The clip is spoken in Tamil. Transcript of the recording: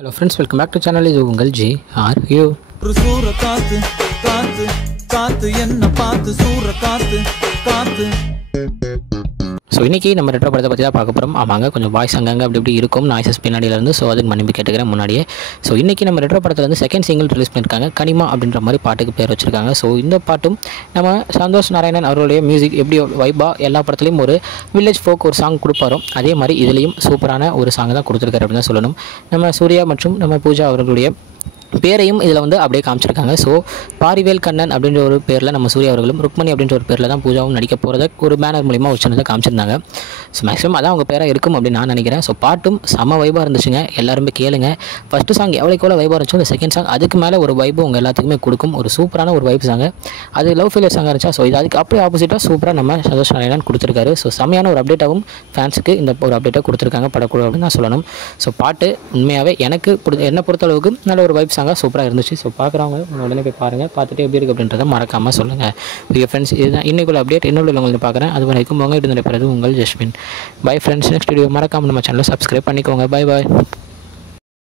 Hello friends, welcome back to channel. இது உங்கள் ஜி ஆர் யூ. சூற காத்து காத்து காத்து என்ன பார்த்து சூற காத்து காத்து. ஸோ இன்றைக்கி நம்ம ரெட்ரோ படத்தை பற்றி தான் பார்க்க போகிறோம். ஆமாங்க, கொஞ்சம் வாய்ஸ் அங்கங்கே அப்படி இப்படி இருக்கும், நாய்ஸஸ் பின்னாடியிலேருந்து. ஸோ அதுக்கு மன்னிப்பு கேட்டுக்கிறேன் முன்னாடியே. ஸோ இன்றைக்கி நம்ம ரெட்ரோ படத்தில் வந்து செகண்ட் சிங்கிள் ரிலீஸ் பண்ணியிருக்காங்க. கனிமா அப்படின்ற மாதிரி பாட்டுக்கு பேர் வச்சுருக்காங்க. ஸோ இந்த பாட்டும் நம்ம சந்தோஷ் நாராயணன் அவருடைய மியூசிக் எப்படி வைபாக எல்லா படத்துலையும் ஒரு வில்லேஜ் ஃபோக் ஒரு சாங் கொடுப்பாரோ அதே மாதிரி இதுலேயும் சூப்பரான ஒரு சாங் தான் கொடுத்துருக்காரு அப்படின்னு தான் சொல்லணும். நம்ம சூர்யா மற்றும் நம்ம பூஜா அவர்களுடைய பேரையும் இதில் வந்து அப்படியே காமிச்சிருக்காங்க. ஸோ பாரிவேல் கண்ணன் அப்படின்ற ஒரு பேரில் நம்ம சூர்யா அவர்களும், ருக்மணி அப்படின்ற ஒரு பேரில் தான் பூஜாவும் நடிக்க போகிறத ஒரு பேனர் மூலிமா ஒரு சின்னதாக காமிச்சிருந்தாங்க. ஸோ மேக்ஸிமம் அதான் அவங்க பேராக இருக்கும் அப்படின்னு நான் நினைக்கிறேன். ஸோ பாட்டும் செம்ம வைபாக இருந்துச்சுங்க, எல்லாருமே கேளுங்க. ஃபஸ்ட்டு சாங் எவ்வளோக்கு வைபாக இருந்துச்சோ அந்த செகண்ட் சாங் அதுக்கு மேலே ஒரு வைப்பு உங்கள் எல்லாத்துக்குமே கொடுக்கும். ஒரு சூப்பரான ஒரு வைப் சாங் அது, லவ் ஃபெயிலியர் சாங்காக இருந்துச்சா. ஸோ இது அதுக்கு அப்படியே ஆப்போசிட்டாக சூப்பராக நம்ம சந்தோஷ் நாராயணன் கொடுத்துருக்காரு. ஸோ செம்மையான ஒரு அப்டேட்டாகவும் ஃபேன்ஸுக்கு இந்த ஒரு அப்டேட்டாக கொடுத்துருக்காங்க படக்குழு அப்படின்னு நான் சொல்லணும். ஸோ பாட்டு உண்மையாகவே எனக்கு என்னை பொறுத்தளவுக்கு நல்ல ஒரு வைப் சாங்காக சூப்பராக இருந்துச்சு. ஸோ பார்க்குறவங்க உடனே போய் பாருங்கள், பார்த்துட்டு எப்படி இருக்குது அப்படின்றத மறக்காமல் சொல்லுங்கள். ஓகே ஃப்ரெண்ட்ஸ், இதுதான் இன்னைக்குள்ள அப்டேட். இன்னொரு உங்களுக்கு பார்க்குறேன். அது வரைக்கும் போங்க, இது நிறைய உங்கள் Jasmine. Bye friends, next video மறக்காமல் நம்ம சேனலை சப்ஸ்கிரைப் பண்ணிக்கோங்க. Bye bye.